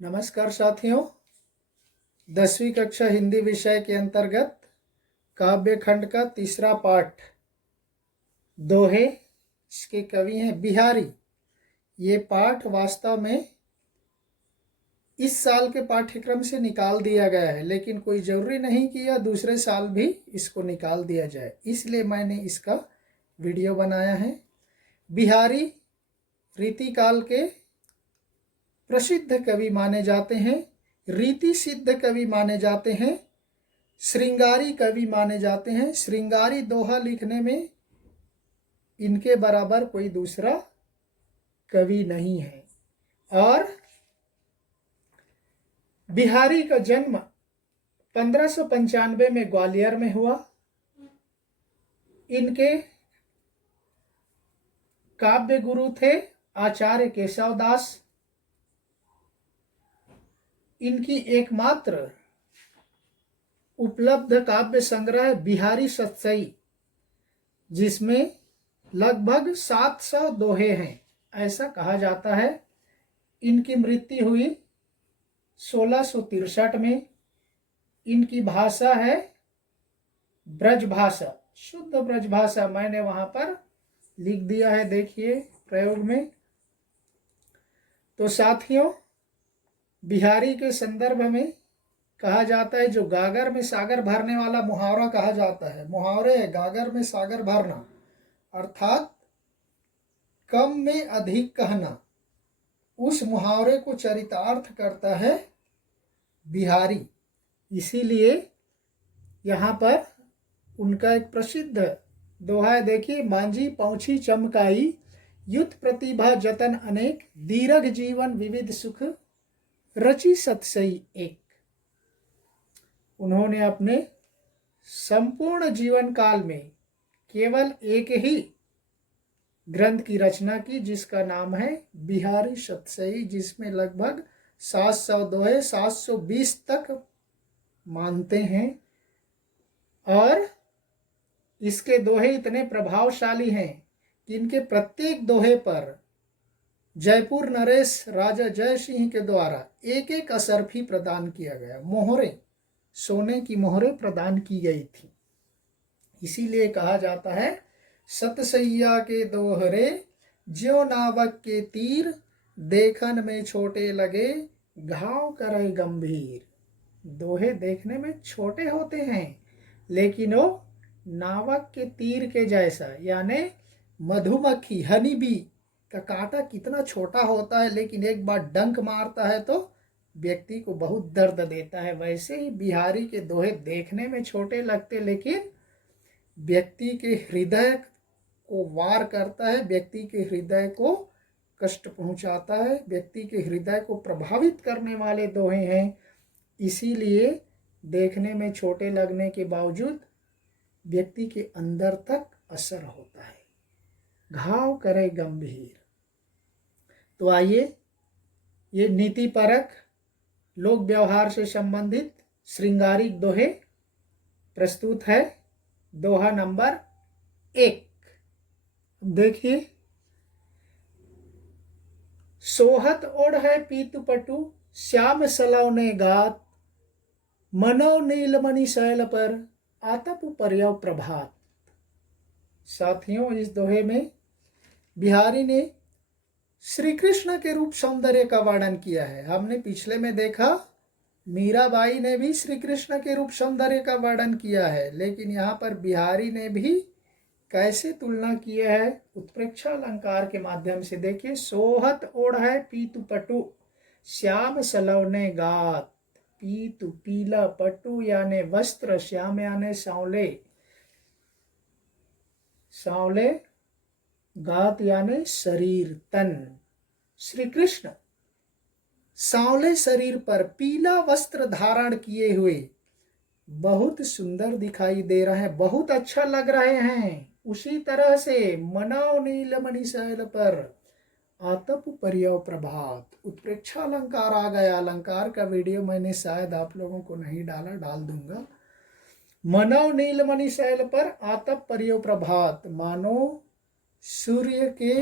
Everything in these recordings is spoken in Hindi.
नमस्कार साथियों, 10वीं कक्षा हिंदी विषय के अंतर्गत काव्य खंड का तीसरा पाठ दोहे। इसके कवि हैं बिहारी। ये पाठ वास्तव में इस साल के पाठ्यक्रम से निकाल दिया गया है, लेकिन कोई ज़रूरी नहीं कि यह दूसरे साल भी इसको निकाल दिया जाए, इसलिए मैंने इसका वीडियो बनाया है। बिहारी रीतिकाल के प्रसिद्ध कवि माने जाते हैं, रीति सिद्ध कवि माने जाते हैं, श्रृंगारी कवि माने जाते हैं। श्रृंगारी दोहा लिखने में इनके बराबर कोई दूसरा कवि नहीं है। और बिहारी का जन्म 1595 में ग्वालियर में हुआ। इनके काव्य गुरु थे आचार्य केशवदास। इनकी एकमात्र उपलब्ध काव्य संग्रह बिहारी सतसई, जिसमें लगभग 700 दोहे हैं, ऐसा कहा जाता है। इनकी मृत्यु हुई 1663 में। इनकी भाषा है ब्रज भाषा, शुद्ध ब्रज भाषा। मैंने वहां पर लिख दिया है, देखिए प्रयोग में। तो साथियों, बिहारी के संदर्भ में कहा जाता है, जो गागर में सागर भरने वाला मुहावरा कहा जाता है। मुहावरे है गागर में सागर भरना, अर्थात कम में अधिक कहना। उस मुहावरे को चरितार्थ करता है बिहारी। इसीलिए यहाँ पर उनका एक प्रसिद्ध दोहा है, देखिए। मांझी पहुंची चमकाई, युद्ध प्रतिभा जतन अनेक, दीर्घ जीवन विविध सुख, रची सतसई एक। उन्होंने अपने संपूर्ण जीवन काल में केवल एक ही ग्रंथ की रचना की, जिसका नाम है बिहारी सतसई, जिसमें लगभग 700 दोहे, 720 तक मानते हैं। और इसके दोहे इतने प्रभावशाली हैं कि इनके प्रत्येक दोहे पर जयपुर नरेश राजा जय सिंह के द्वारा एक एक असरफी प्रदान किया गया। मोहरे, सोने की मोहरे प्रदान की गई थी। इसीलिए कहा जाता है, सतसैया के दोहरे ज्यो नावक के तीर, देखन में छोटे लगे घाव करे गंभीर। दोहे देखने में छोटे होते हैं, लेकिन वो नावक के तीर के जैसा, यानी मधुमक्खी हनी बी का कांटा कितना छोटा होता है, लेकिन एक बार डंक मारता है तो व्यक्ति को बहुत दर्द देता है। वैसे ही बिहारी के दोहे देखने में छोटे लगते, लेकिन व्यक्ति के हृदय को वार करता है, व्यक्ति के हृदय को कष्ट पहुंचाता है, व्यक्ति के हृदय को प्रभावित करने वाले दोहे हैं। इसीलिए देखने में छोटे लगने के बावजूद व्यक्ति के अंदर तक असर होता है। घाव करे गंभीर। तो आइए, ये नीति परक लोक व्यवहार से संबंधित श्रृंगारिक दोहे प्रस्तुत है। दोहा नंबर 1 देखिए। सोहत ओढ़ है पीतु पटु, श्याम सलौने गात, मनो नीलमणि शैल पर, आतप पर्यव प्रभात। साथियों, इस दोहे में बिहारी ने श्री कृष्ण के रूप सौंदर्य का वर्णन किया है। हमने पिछले में देखा मीराबाई ने भी श्री कृष्ण के रूप सौंदर्य का वर्णन किया है, लेकिन यहाँ पर बिहारी ने भी कैसे तुलना किया है, उत्प्रेक्षा अलंकार के माध्यम से। देखिए, सोहत ओढ़ है पीतु पटु, श्याम सलवने गात। पीतु पीला, पटु यानी वस्त्र, श्याम यानी सांवले, सांवले, गात यानी शरीर, तन। श्री कृष्ण सांवले शरीर पर पीला वस्त्र धारण किए हुए बहुत सुंदर दिखाई दे रहे हैं, बहुत अच्छा लग रहे हैं। उसी तरह से मनो नीलमणि शैल पर, आतप पर्यव प्रभात। उत्प्रेक्षा अलंकार आ गया। अलंकार का वीडियो मैंने शायद आप लोगों को नहीं डाला, डाल दूंगा। मनो नीलमणि शैल पर, आतप पर्यव प्रभात, मानो सूर्य के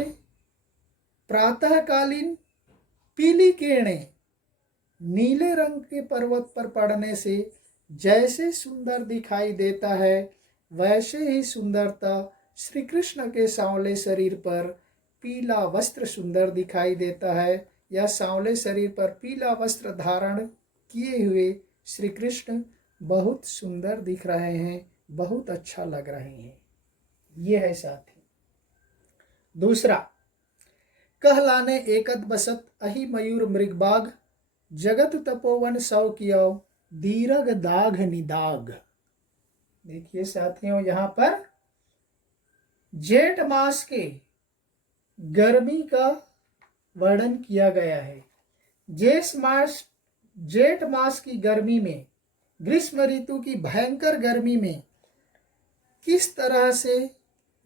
प्रातःकालीन पीली किरणें नीले रंग के पर्वत पर पड़ने से जैसे सुंदर दिखाई देता है, वैसे ही सुंदरता श्री कृष्ण के सांवले शरीर पर पीला वस्त्र सुंदर दिखाई देता है। यह सांवले शरीर पर पीला वस्त्र धारण किए हुए श्री कृष्ण बहुत सुंदर दिख रहे हैं, बहुत अच्छा लग रहे हैं। ये है साथी। दूसरा, कहलाने एकत बसत अहि मयूर मृगबाग, जगत तपोवन सौ कियो दीरघ दाघ निदाग। देखिए साथियों, यहाँ पर जेठ मास के गर्मी का वर्णन किया गया है। जेठ मास की गर्मी में, ग्रीष्म ऋतु की भयंकर गर्मी में किस तरह से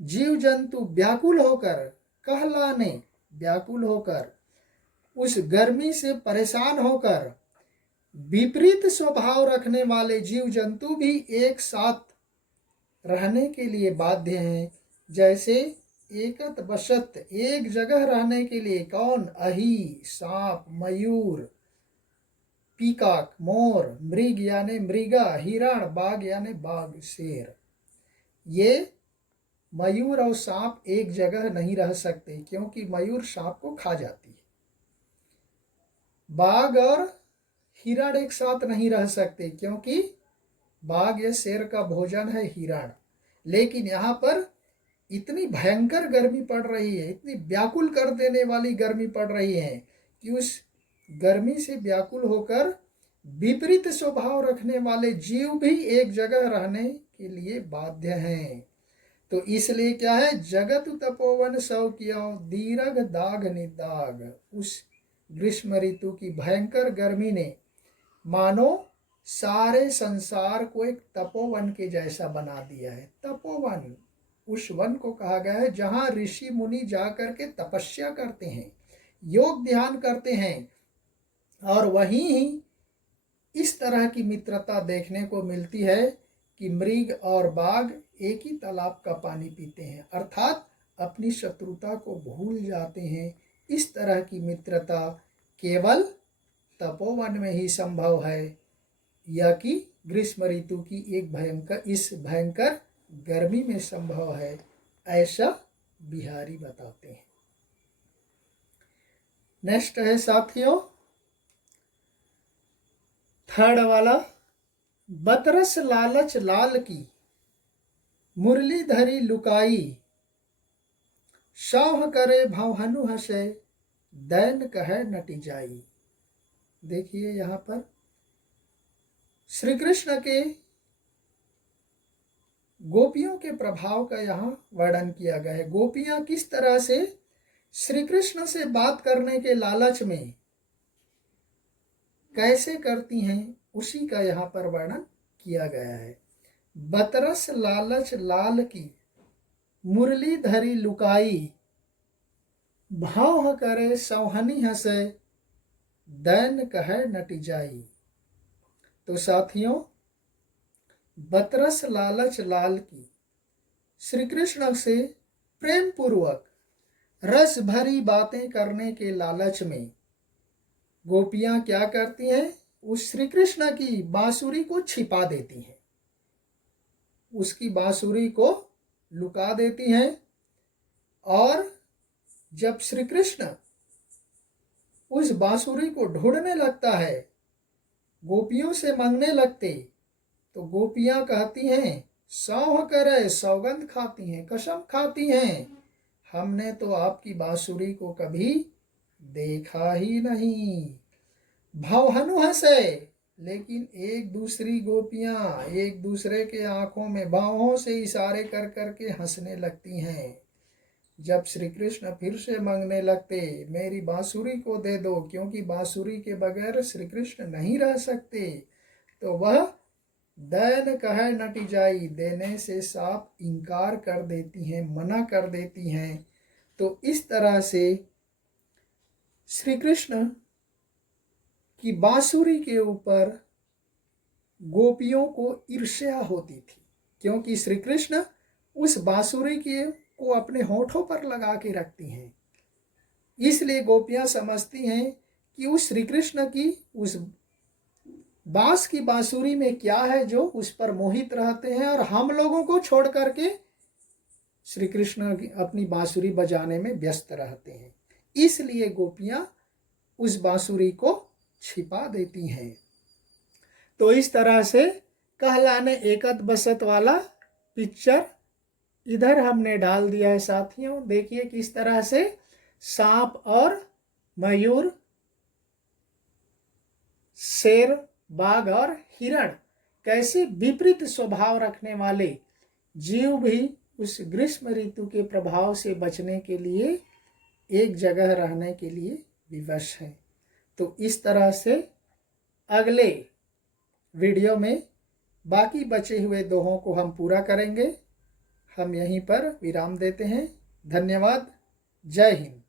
जीव जंतु व्याकुल होकर, कहलाने व्याकुल होकर, उस गर्मी से परेशान होकर विपरीत स्वभाव रखने वाले जीव जंतु भी एक साथ रहने के लिए बाध्य हैं। जैसे एकत बसत, एक जगह रहने के लिए कौन? अहि सांप, मयूर, पीकॉक मोर, मृग यानी मृगा, हिरण, बाघ यानी बाघ शेर। ये मयूर और सांप एक जगह नहीं रह सकते, क्योंकि मयूर सांप को खा जाती है। बाघ और हिरण एक साथ नहीं रह सकते, क्योंकि बाघ या शेर का भोजन है हिरण। लेकिन यहाँ पर इतनी भयंकर गर्मी पड़ रही है, इतनी व्याकुल कर देने वाली गर्मी पड़ रही है कि उस गर्मी से व्याकुल होकर विपरीत स्वभाव रखने वाले जीव भी एक जगह रहने के लिए बाध्य हैं। तो इसलिए क्या है? जगत तपोवन सौ कियो दीरघ दाघ निदाग। उस ग्रीष्म ऋतु की भयंकर गर्मी ने मानो सारे संसार को एक तपोवन के जैसा बना दिया है। तपोवन उस वन को कहा गया है जहाँ ऋषि मुनि जाकर के तपस्या करते हैं, योग ध्यान करते हैं, और वहीं ही इस तरह की मित्रता देखने को मिलती है कि मृग और बाघ एक ही तालाब का पानी पीते हैं, अर्थात अपनी शत्रुता को भूल जाते हैं। इस तरह की मित्रता केवल तपोवन में ही संभव है, या कि ग्रीष्म ऋतु की इस भयंकर गर्मी में संभव है, ऐसा बिहारी बताते हैं। नेक्स्ट है साथियों, थर्ड वाला, बतरस लालच लाल की मुरली धरी लुकाई, सौह करे भवहनु हसे दैन कहे नटी जाई। देखिए यहाँ पर श्री कृष्ण के गोपियों के प्रभाव का यहाँ वर्णन किया गया है। गोपियां किस तरह से श्री कृष्ण से बात करने के लालच में कैसे करती हैं, उसी का यहाँ पर वर्णन किया गया है। बतरस लालच लाल की मुरली धरी लुकाई, भाव करे सौहनी हसे दैन कहे नटी जाई। तो साथियों, बतरस लालच लाल की श्री कृष्ण से प्रेम पूर्वक रस भरी बातें करने के लालच में गोपियां क्या करती हैं? उस श्री कृष्ण की बांसुरी को छिपा देती हैं, उसकी बांसुरी को लुका देती हैं। और जब श्री कृष्ण उस बांसुरी को ढूंढने लगता है, गोपियों से मांगने लगते, तो गोपियां कहती हैं, सौह करे, सौगंध खाती हैं, कसम खाती हैं, हमने तो आपकी बांसुरी को कभी देखा ही नहीं। भवहनु हंसे, लेकिन एक दूसरी गोपियां एक दूसरे के आंखों में बाहों से इशारे कर करके हंसने लगती हैं। जब श्री कृष्ण फिर से मांगने लगते, मेरी बांसुरी को दे दो, क्योंकि बांसुरी के बगैर श्री कृष्ण नहीं रह सकते, तो वह दैन कहे नटी जाई, देने से साफ इनकार कर देती हैं, मना कर देती हैं। तो इस तरह से श्री कृष्ण की बांसुरी के ऊपर गोपियों को ईर्ष्या होती थी, क्योंकि श्री कृष्ण उस बांसुरी को अपने होठों पर लगा के रखती हैं। इसलिए गोपियां समझती हैं कि उस श्री कृष्ण की उस बांस की बांसुरी में क्या है जो उस पर मोहित रहते हैं, और हम लोगों को छोड़ करके श्री कृष्ण अपनी बांसुरी बजाने में व्यस्त रहते हैं। इसलिए गोपियां उस बांसुरी को छिपा देती हैं। तो इस तरह से कहलाने एकत बसत वाला पिक्चर इधर हमने डाल दिया है साथियों। देखिए किस तरह से सांप और मयूर, शेर, बाघ और हिरण कैसे विपरीत स्वभाव रखने वाले जीव भी उस ग्रीष्म ऋतु के प्रभाव से बचने के लिए एक जगह रहने के लिए विवश है। तो इस तरह से अगले वीडियो में बाकी बचे हुए दोहों को हम पूरा करेंगे। हम यहीं पर विराम देते हैं। धन्यवाद। जय हिंद।